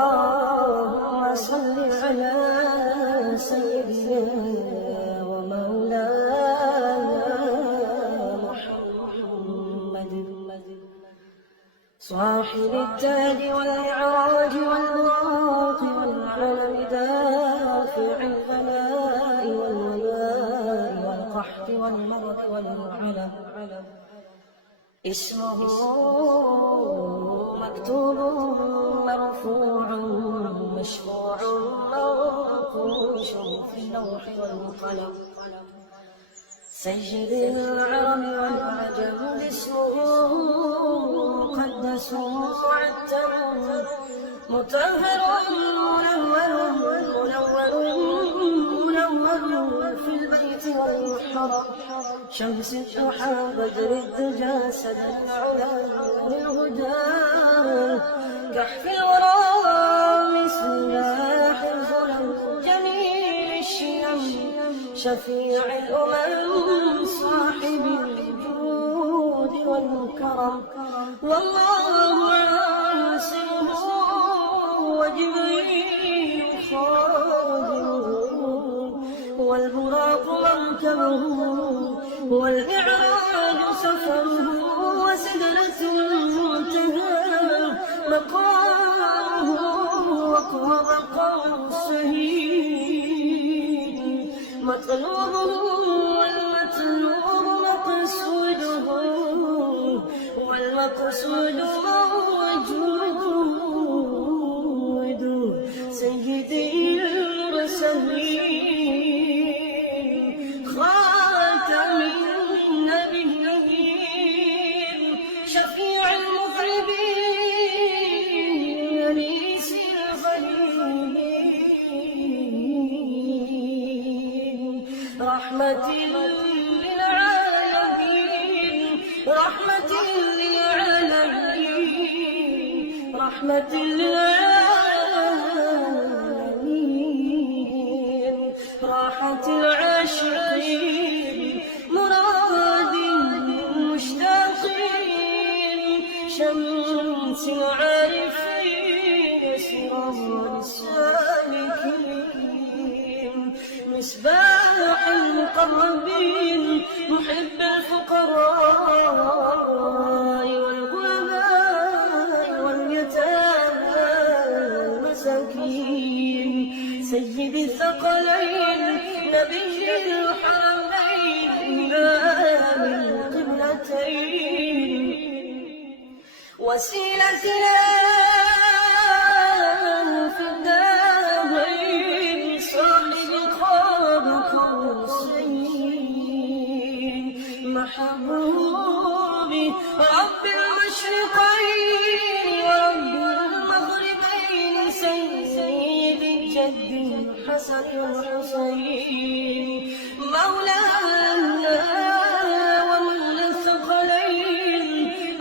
اللهم صل على سيدنا ومولانا محمد صاحب التاج والإعراج والبراق والعلم دافع البلاء والوباء والقحط والمرض والعلم اسمه مكتوب مرفوع مشفوع منقوش في اللوح والقلم سيد العرب والعجم اسمه مقدس معتم مطهر منور في البيت والحرم شمس الضحى بدر الدجى سدى العلا للهدى كحف الورى سلاح الظلم جميل الشيم شفيع الأمم صاحب الجود والكرم والله عاصمه وجبريل خادمه والبراق مركبه والمعراج سفره وسدرة المنتهى مقامه وقاب قوسين مطلوبه والمطلوب مقصوده والمقصود موجود سيدي المرسلين خاتم النبيين شفيع المذنبين أنيس الغنيين رحمة للعالمين رحمة للعالمين رحمة للعالمين راحة العاشقين مراد المشتاقين شمس العارفين سراج السالكين مصباح المقربين محب الفقراء والغرباء واليتامى المساكين سيد الثقلين نبي الحرمين إمام القبلتين وسيلتنا في الدارين صاحب قاب قوسين محبوبي رب المشرقين ورب المغربين سيد الجد الحسن والحسين مولانا ومولى الثقلين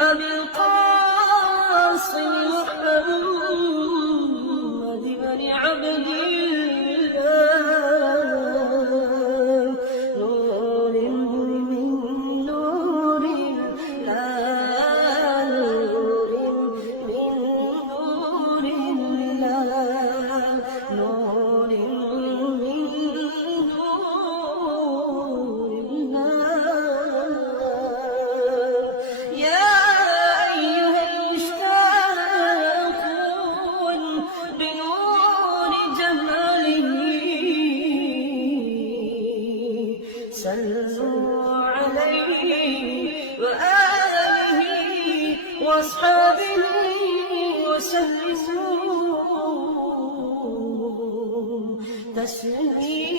أبي القاسم محمد بن عبد الله نور من نور الله نور من نور الله نور من نور الله يا أيها المشتاقون بنور جماله صلوا عليه وآله وأصحابه وسلموا تسليما